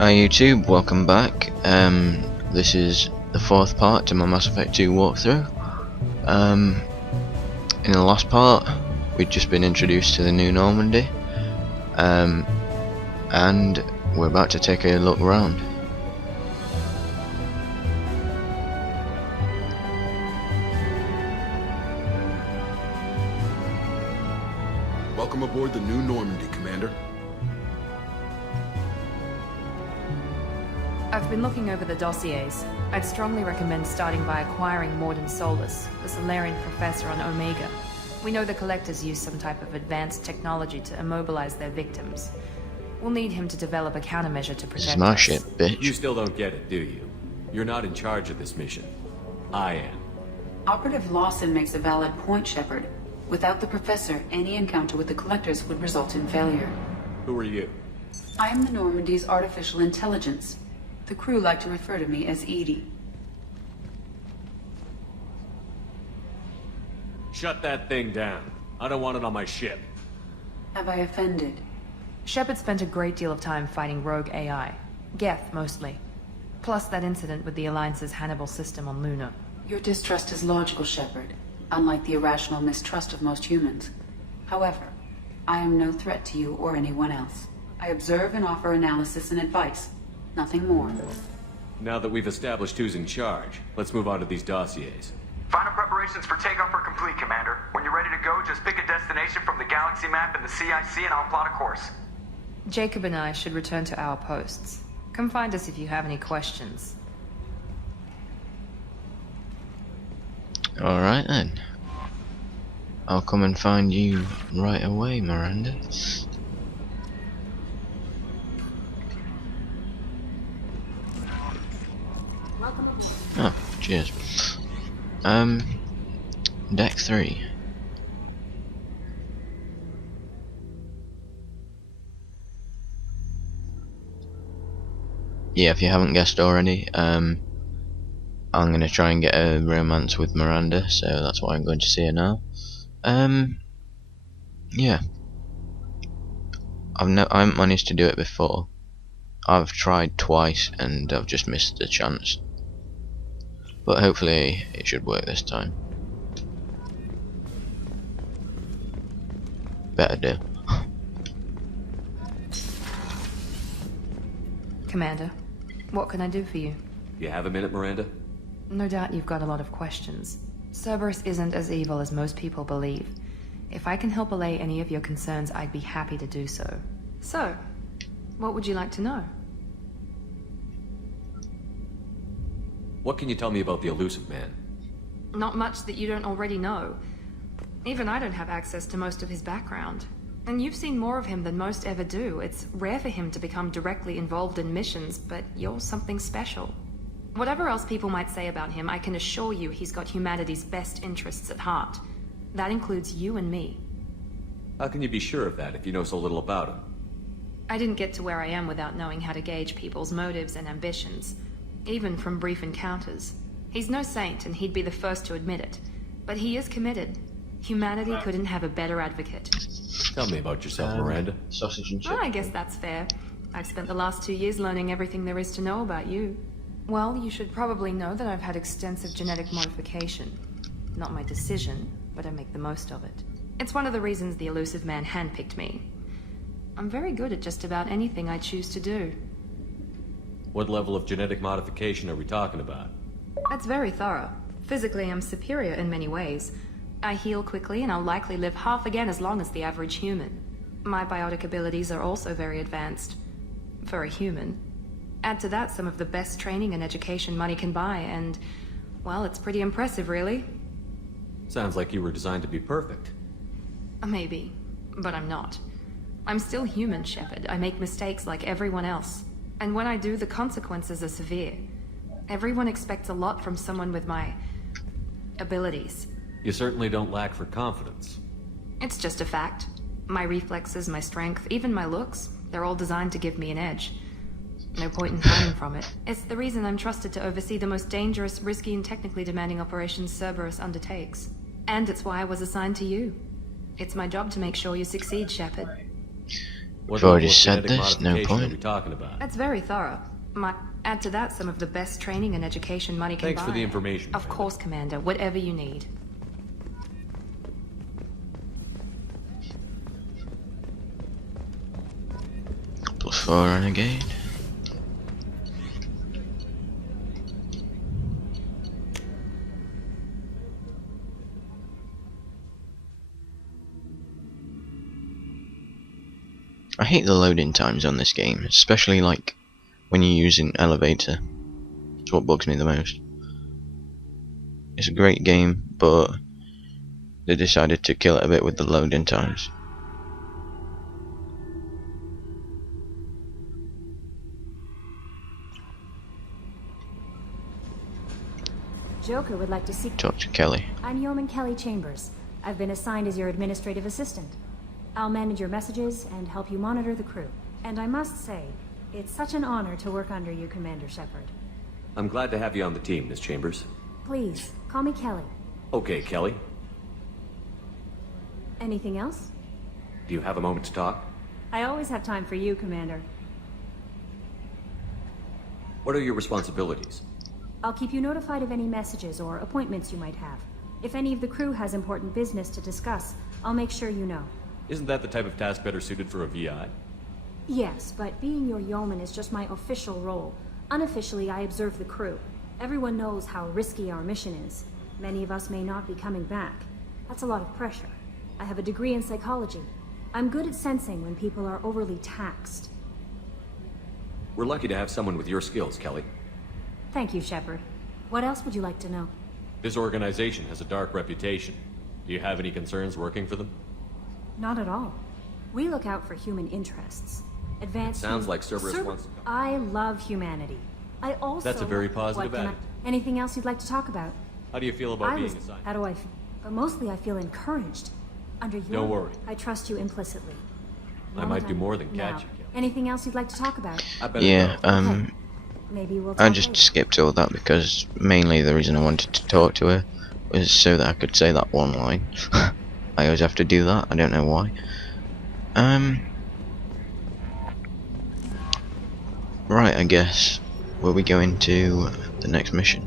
Hi YouTube, welcome back. This is the fourth part to my Mass Effect 2 walkthrough. In the last part, we'd just been introduced to the new Normandy, and we're about to take a look around. Welcome aboard the new Normandy, Commander. I've been looking over the dossiers. I'd strongly recommend starting by acquiring Morden Solus, the Solarian professor on Omega. We know the Collectors use some type of advanced technology to immobilize their victims. We'll need him to develop a countermeasure to protect us. Smash it, bitch. You still don't get it, do you? You're not in charge of this mission. I am. Operative Lawson makes a valid point, Shepard. Without the Professor, any encounter with the Collectors would result in failure. Who are you? I am the Normandy's artificial intelligence. The crew like to refer to me as Edie. Shut that thing down. I don't want it on my ship. Have I offended? Shepard spent a great deal of time fighting rogue AI. Geth, mostly. Plus that incident with the Alliance's Hannibal system on Luna. Your distrust is logical, Shepard, unlike the irrational mistrust of most humans. However, I am no threat to you or anyone else. I observe and offer analysis and advice. Nothing more. Now that we've established who's in charge, let's move on to these dossiers. Final preparations for takeoff are complete, Commander. When you're ready to go, just pick a destination from the galaxy map and the CIC and I'll plot a course. Jacob and I should return to our posts. Come find us if you have any questions. Alright then. I'll come and find you right away, Miranda. Oh, cheers. Deck 3. Yeah, if you haven't guessed already, I'm gonna try and get a romance with Miranda, so that's why I'm going to see her now. Yeah. I haven't managed to do it before. I've tried twice and I've just missed the chance. But hopefully it should work this time. Better do. Commander, what can I do for you? You have a minute, Miranda? No doubt you've got a lot of questions. Cerberus isn't as evil as most people believe. If I can help allay any of your concerns, I'd be happy to do so. So, what would you like to know? What can you tell me about the Elusive Man? Not much that you don't already know. Even I don't have access to most of his background. And you've seen more of him than most ever do. It's rare for him to become directly involved in missions, but you're something special. Whatever else people might say about him, I can assure you he's got humanity's best interests at heart. That includes you and me. How can you be sure of that if you know so little about him? I didn't get to where I am without knowing how to gauge people's motives and ambitions. Even from brief encounters. He's no saint, and he'd be the first to admit it. But he is committed. Humanity couldn't have a better advocate. Tell me about yourself, Miranda. Sausage and Oh, I guess that's fair. I've spent the last 2 years learning everything there is to know about you. Well, you should probably know that I've had extensive genetic modification. Not my decision, but I make the most of it. It's one of the reasons the Elusive Man handpicked me. I'm very good at just about anything I choose to do. What level of genetic modification are we talking about? That's very thorough. Physically, I'm superior in many ways. I heal quickly, and I'll likely live half again as long as the average human. My biotic abilities are also very advanced. For a human. Add to that some of the best training and education money can buy, and, well, it's pretty impressive, really. Sounds like you were designed to be perfect. Maybe, but I'm not. I'm still human, Shepard. I make mistakes like everyone else. And when I do, the consequences are severe. Everyone expects a lot from someone with my abilities. You certainly don't lack for confidence. It's just a fact. My reflexes, my strength, even my looks, they're all designed to give me an edge. No point in hiding from it. It's the reason I'm trusted to oversee the most dangerous, risky, and technically demanding operations Cerberus undertakes. And it's why I was assigned to you. It's my job to make sure you succeed, Shepard. I've already said this, no point. Are we talking about? That's very thorough. Might add to that some of the best training and education money can buy. Thanks for the information. Of course, Commander. Whatever you need. +4 renegade. I hate the loading times on this game, especially like when you're using elevator. It's what bugs me the most. It's a great game, but they decided to kill it a bit with the loading times. Joker would like to see... Talk to Kelly. I'm Yeoman Kelly Chambers. I've been assigned as your administrative assistant. I'll manage your messages and help you monitor the crew. And I must say, it's such an honor to work under you, Commander Shepard. I'm glad to have you on the team, Miss Chambers. Please, call me Kelly. Okay, Kelly. Anything else? Do you have a moment to talk? I always have time for you, Commander. What are your responsibilities? I'll keep you notified of any messages or appointments you might have. If any of the crew has important business to discuss, I'll make sure you know. Isn't that the type of task better suited for a VI? Yes, but being your yeoman is just my official role. Unofficially, I observe the crew. Everyone knows how risky our mission is. Many of us may not be coming back. That's a lot of pressure. I have a degree in psychology. I'm good at sensing when people are overly taxed. We're lucky to have someone with your skills, Kelly. Thank you, Shepard. What else would you like to know? This organization has a dark reputation. Do you have any concerns working for them? Not at all. We look out for human interests. Advanced... Sounds like Cerberus wants... I love humanity. I also... That's a very positive What can attitude. Anything else you'd like to talk about? How do you feel about being assigned? How do I feel? But mostly I feel encouraged. Under your... Don't worry. I trust you implicitly. I might do more than Now, catch you, Kelly. anything else you'd like to talk about? I better Yeah, go. Maybe we'll I talk just later. skipped all that because mainly the reason I wanted to talk to her was so that I could say that one line. I always have to do that, I don't know why. Right, I guess. Will we go into the next mission?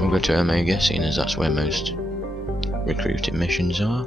We'll go to Omega, seeing as that's where most recruiting missions are.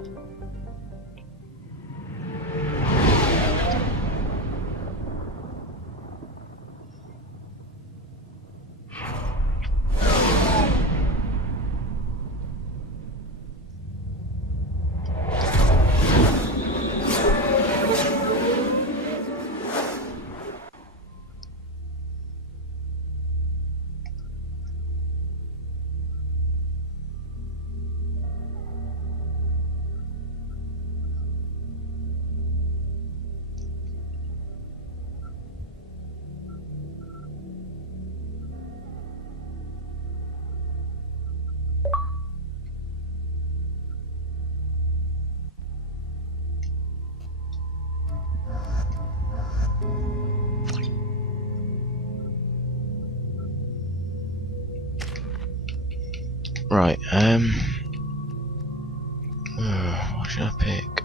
Right, what should I pick?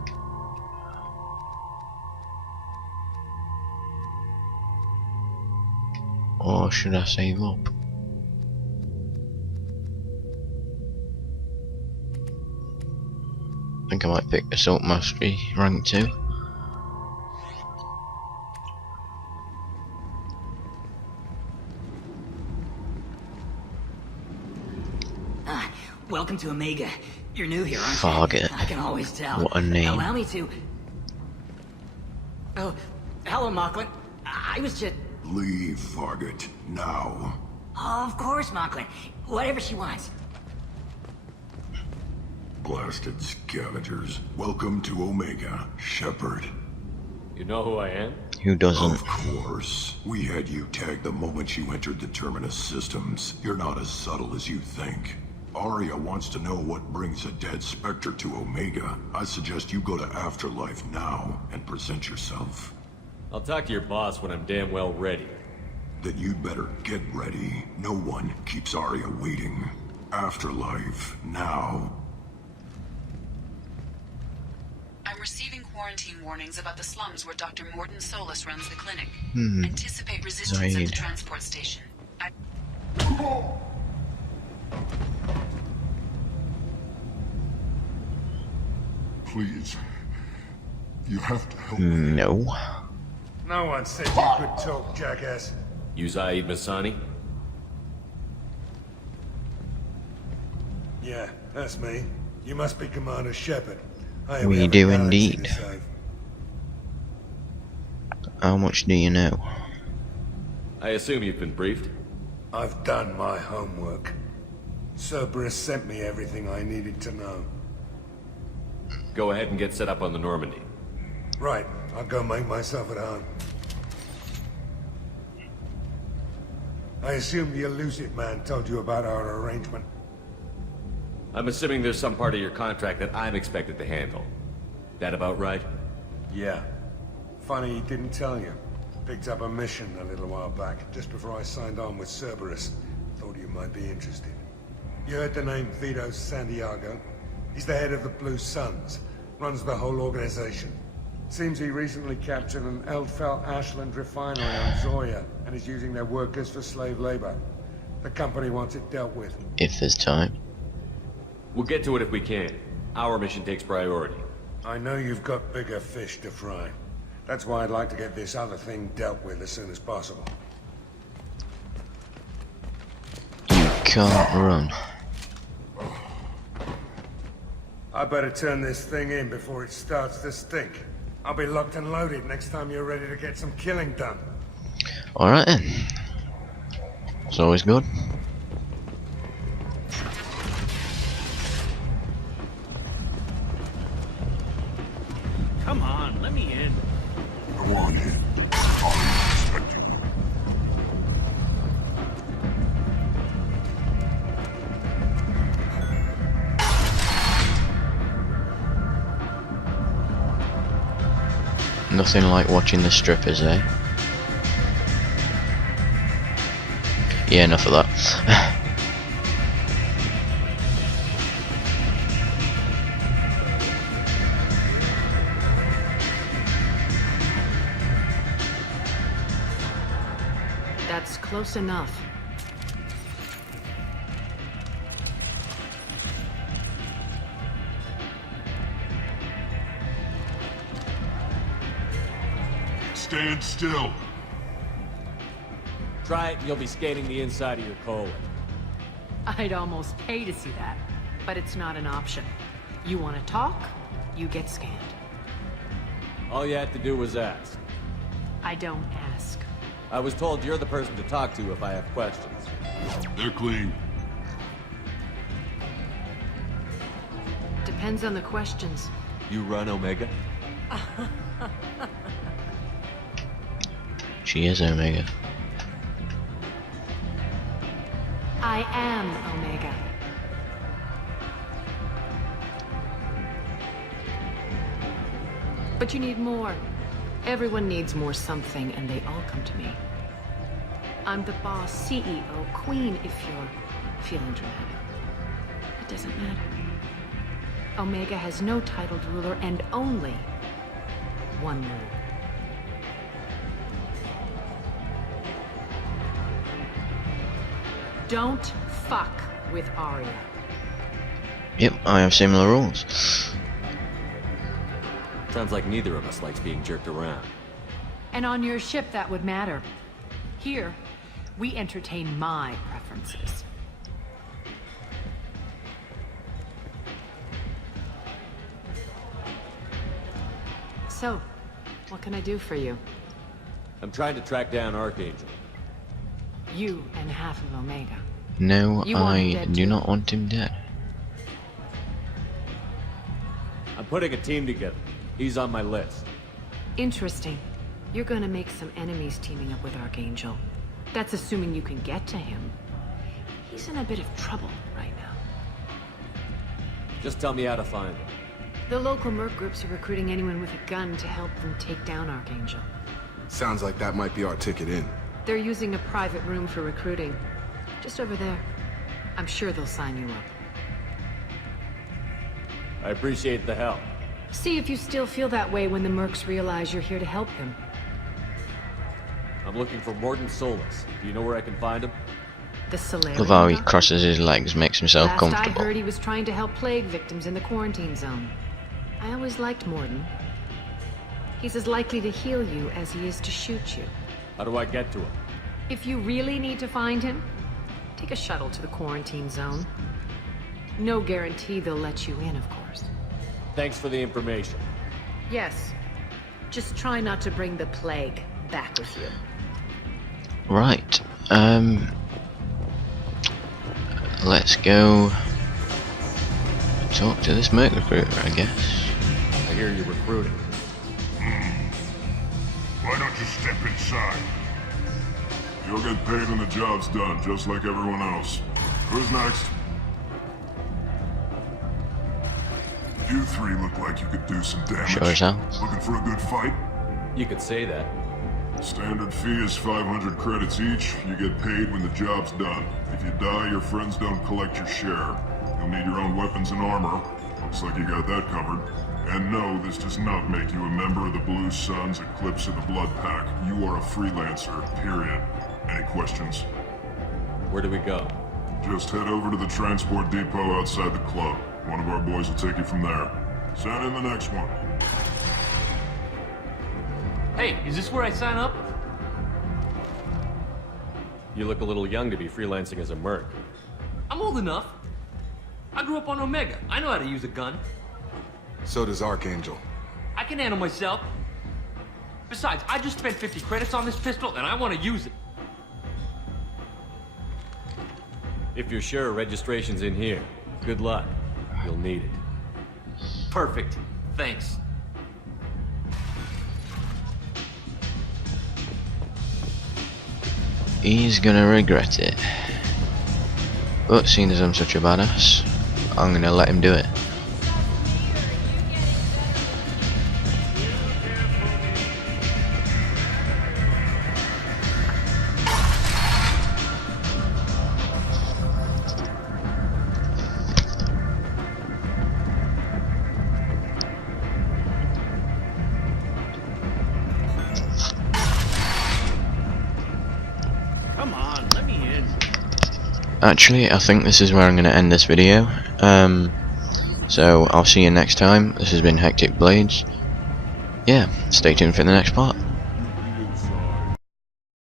Or should I save up? I think I might pick Assault Mastery rank 2. Welcome to Omega. You're new here, aren't you? Target. I can always tell. What a name. Allow me to... Oh, hello, Mocklin. I was just... Leave, Fargate, now. Oh, of course, Mocklin. Whatever she wants. Blasted scavengers. Welcome to Omega, Shepard. You know who I am? Who doesn't? Of course. We had you tagged the moment you entered the Terminus systems. You're not as subtle as you think. Aria wants to know what brings a dead Spectre to Omega. I suggest you go to Afterlife now and present yourself. I'll talk to your boss when I'm damn well ready. Then you'd better get ready. No one keeps Aria waiting. afterlife now. I'm receiving quarantine warnings about the slums where Dr. Morton Solus runs the clinic. Anticipate resistance at the Zaid. transport station. Please. You have to help. No. No one said you could talk, jackass. You Zaid Masani? Yeah, that's me. You must be Commander Shepard. Hey, We have a do galaxy indeed. to save. How much do you know? I assume you've been briefed? I've done my homework. Cerberus sent me everything I needed to know. Go ahead and get set up on the Normandy. Right, I'll go make myself at home. I assume the elusive man told you about our arrangement. I'm assuming there's some part of your contract that I'm expected to handle. That about right? Yeah. Funny he didn't tell you. Picked up a mission a little while back, just before I signed on with Cerberus. Thought you might be interested. You heard the name Vito Santiago? He's the head of the Blue Suns. Runs the whole organization. Seems he recently captured an Eldfell Ashland refinery on Zoya, and is using their workers for slave labor. The company wants it dealt with. If there's time. We'll get to it if we can. Our mission takes priority. I know you've got bigger fish to fry. That's why I'd like to get this other thing dealt with as soon as possible. You can't run. I better turn this thing in before it starts to stink. I'll be locked and loaded next time you're ready to get some killing done. Alright then. It's always good. Come on, let me in. Go on in. I'm expecting you. Nothing like watching the strippers, eh? Yeah, enough of that. That's close enough. Stand still. Try it and you'll be scanning the inside of your colon. I'd almost pay to see that, but it's not an option. You want to talk, you get scanned. All you had to do was ask. I don't ask. I was told you're the person to talk to if I have questions. They're clean. Depends on the questions. You run Omega? She is Omega. I am Omega. But you need more. Everyone needs more something, and they all come to me. I'm the boss, CEO, queen, if you're feeling dramatic. It doesn't matter. Omega has no titled ruler and only one rule. Don't fuck with Arya. Yep, I have similar rules. Sounds like neither of us likes being jerked around. And on your ship, that would matter. Here, we entertain my preferences. So, what can I do for you? I'm trying to track down Archangel. You and half of Omega. No, You want him I dead do too? not want him dead. I'm putting a team together. He's on my list. Interesting. You're gonna make some enemies teaming up with Archangel. That's assuming you can get to him. He's in a bit of trouble right now. Just tell me how to find him. The local merc groups are recruiting anyone with a gun to help them take down Archangel. Sounds like that might be our ticket in. They're using a private room for recruiting. Just over there. I'm sure they'll sign you up. I appreciate the help. See if you still feel that way when the mercs realize you're here to help him. I'm looking for Morton Solus. Do you know where I can find him? The Solarian Love how he doctor? crosses his legs, makes himself Last comfortable. I heard, he was trying to help plague victims in the quarantine zone. I always liked Morton. He's as likely to heal you as he is to shoot you. How do I get to him? If you really need to find him, take a shuttle to the quarantine zone. No guarantee they'll let you in, of course. Thanks for the information. Yes. Just try not to bring the plague back with you. Right. Let's go talk to this merc recruiter, I guess. I hear you're recruiting. Why don't you step inside? You'll get paid when the job's done, just like everyone else. Who's next? You three look like you could do some damage. Sure as hell. Looking for a good fight? You could say that. Standard fee is 500 credits each. You get paid when the job's done. If you die, your friends don't collect your share. You'll need your own weapons and armor. Looks like you got that covered. And no, this does not make you a member of the Blue Suns, Eclipse, or the Blood Pack. You are a freelancer, period. Any questions? Where do we go? Just head over to the transport depot outside the club. One of our boys will take you from there. Send in the next one. Hey, is this where I sign up? You look a little young to be freelancing as a merc. I'm old enough. I grew up on Omega. I know how to use a gun. So does Archangel. I can handle myself. Besides, I just spent 50 credits on this pistol, and I want to use it. If you're sure registration's in here, good luck. You'll need it. Perfect. Thanks. He's gonna regret it. But seeing as I'm such a badass, I'm gonna let him do it. Come on, let me in. Actually, I think this is where I'm going to end this video. So I'll see you next time. This has been HeckticBladez. Yeah, stay tuned for the next part.